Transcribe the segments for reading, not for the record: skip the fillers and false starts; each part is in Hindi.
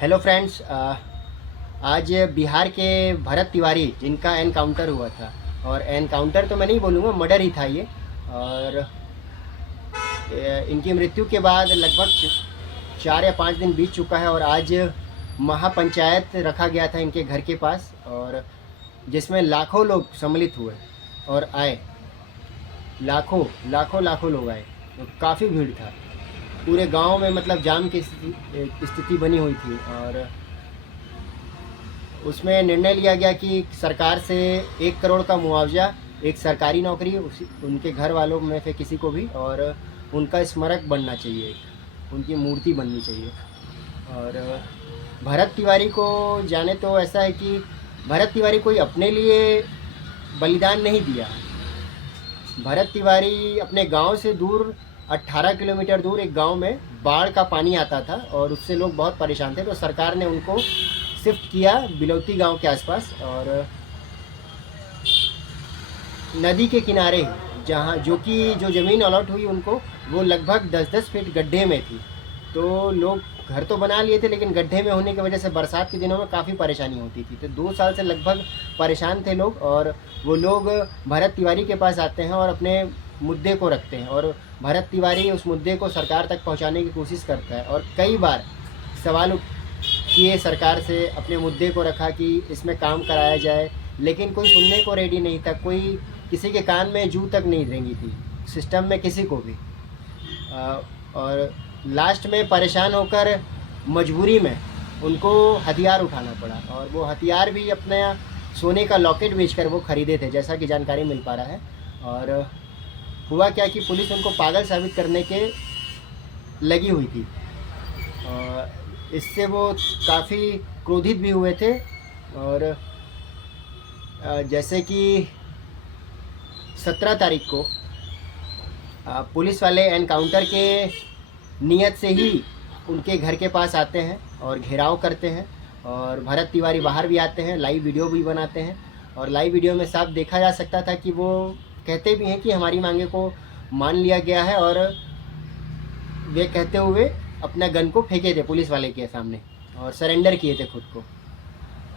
हेलो फ्रेंड्स, आज बिहार के भरत तिवारी जिनका एनकाउंटर हुआ था, और एनकाउंटर तो मैं नहीं बोलूँगा, मर्डर ही था ये। और इनकी मृत्यु के बाद लगभग 4 या 5 दिन बीत चुका है, और आज महापंचायत रखा गया था इनके घर के पास, और जिसमें लाखों लोग सम्मिलित हुए और आए। लाखों लाखों लाखों लोग आए, तो काफ़ी भीड़ था पूरे गांव में, मतलब जाम की स्थिति बनी हुई थी। और उसमें निर्णय लिया गया कि सरकार से 1 करोड़ का मुआवजा, एक सरकारी नौकरी उनके घर वालों में से किसी को भी, और उनका स्मारक बनना चाहिए, उनकी मूर्ति बननी चाहिए। और भरत तिवारी को जाने तो ऐसा है कि भरत तिवारी कोई अपने लिए बलिदान नहीं दिया। भरत तिवारी अपने गांव से दूर 18 किलोमीटर दूर एक गांव में बाढ़ का पानी आता था, और उससे लोग बहुत परेशान थे, तो सरकार ने उनको शिफ्ट किया बिलौती गांव के आसपास, और नदी के किनारे, जहां जो ज़मीन अलॉट हुई उनको, वो लगभग 10-10 फीट गड्ढे में थी। तो लोग घर तो बना लिए थे, लेकिन गड्ढे में होने की वजह से बरसात के दिनों में काफ़ी परेशानी होती थी। तो 2 साल से लगभग परेशान थे लोग, और वो लोग भरत तिवारी के पास आते हैं और अपने मुद्दे को रखते हैं, और भरत तिवारी उस मुद्दे को सरकार तक पहुंचाने की कोशिश करता है, और कई बार सवाल किए सरकार से, अपने मुद्दे को रखा कि इसमें काम कराया जाए, लेकिन कोई सुनने को रेडी नहीं था। कोई किसी के कान में जू तक नहीं रेंगी थी सिस्टम में, किसी को भी। और लास्ट में परेशान होकर मजबूरी में उनको हथियार उठाना पड़ा, और वो हथियार भी अपने सोने का लॉकेट बेचकर वो ख़रीदे थे, जैसा कि जानकारी मिल पा रहा है। और हुआ क्या कि पुलिस उनको पागल साबित करने के लगी हुई थी, और इससे वो काफ़ी क्रोधित भी हुए थे। और जैसे कि 17 तारीख को पुलिस वाले एनकाउंटर के नियत से ही उनके घर के पास आते हैं और घेराव करते हैं, और भरत तिवारी बाहर भी आते हैं, लाइव वीडियो भी बनाते हैं, और लाइव वीडियो में साफ देखा जा सकता था कि वो कहते भी हैं कि हमारी मांगे को मान लिया गया है, और वे कहते हुए अपना गन को फेंके थे पुलिस वाले के सामने और सरेंडर किए थे खुद को।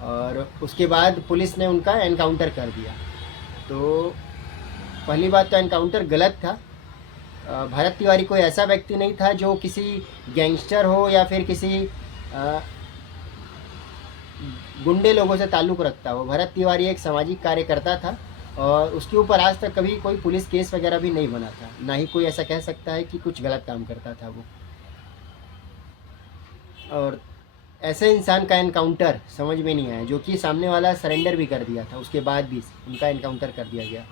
और उसके बाद पुलिस ने उनका एनकाउंटर कर दिया। तो पहली बात तो एनकाउंटर गलत था। भरत तिवारी कोई ऐसा व्यक्ति नहीं था जो किसी गैंगस्टर हो या फिर किसी गुंडे लोगों से ताल्लुक़ रखता हो। भरत तिवारी एक सामाजिक कार्यकर्ता था, और उसके ऊपर आज तक कभी कोई पुलिस केस वगैरह भी नहीं बना था, ना ही कोई ऐसा कह सकता है कि कुछ गलत काम करता था वो। और ऐसे इंसान का एनकाउंटर समझ में नहीं आया, जो कि सामने वाला सरेंडर भी कर दिया था, उसके बाद भी उनका एनकाउंटर कर दिया गया।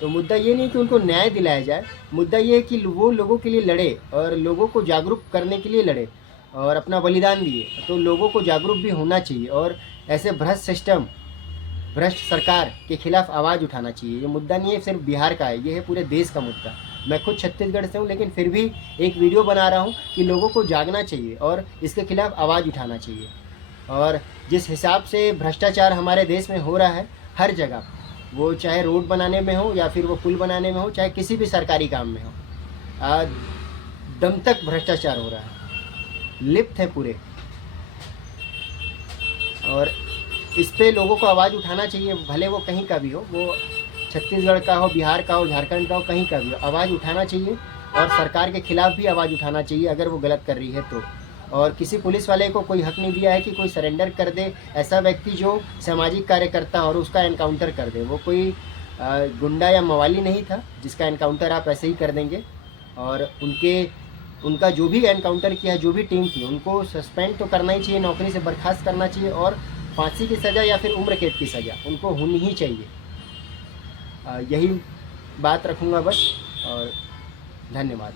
तो मुद्दा ये नहीं कि उनको न्याय दिलाया जाए, मुद्दा ये है कि वो लोगों के लिए लड़े और लोगों को जागरूक करने के लिए लड़े और अपना बलिदान दिए। तो लोगों को जागरूक भी होना चाहिए, और ऐसे भ्रष्ट सिस्टम, भ्रष्ट सरकार के खिलाफ आवाज़ उठाना चाहिए। ये मुद्दा नहीं है सिर्फ बिहार का है, ये है पूरे देश का मुद्दा। मैं खुद छत्तीसगढ़ से हूँ, लेकिन फिर भी एक वीडियो बना रहा हूँ कि लोगों को जागना चाहिए और इसके खिलाफ आवाज़ उठाना चाहिए। और जिस हिसाब से भ्रष्टाचार हमारे देश में हो रहा है हर जगह, वो चाहे रोड बनाने में हो या फिर वो पुल बनाने में हो, चाहे किसी भी सरकारी काम में हो, दम तक भ्रष्टाचार हो रहा है, लिप्त है पूरे। और इस पे लोगों को आवाज़ उठाना चाहिए, भले वो कहीं का भी हो, वो छत्तीसगढ़ का हो, बिहार का हो, झारखंड का हो, कहीं का भी हो, आवाज़ उठाना चाहिए। और सरकार के खिलाफ भी आवाज़ उठाना चाहिए अगर वो गलत कर रही है तो। और किसी पुलिस वाले को कोई हक नहीं दिया है कि कोई सरेंडर कर दे, ऐसा व्यक्ति जो सामाजिक कार्यकर्ता और उसका एनकाउंटर कर दे। वो कोई गुंडा या मवाली नहीं था जिसका एनकाउंटर आप ऐसे ही कर देंगे। और उनका जो भी एनकाउंटर किया, जो भी टीम थी, उनको सस्पेंड तो करना ही चाहिए, नौकरी से बर्खास्त करना चाहिए, और फांसी की सज़ा या फिर उम्र कैद की सज़ा उनको होनी ही चाहिए। यही बात रखूँगा बस, और धन्यवाद।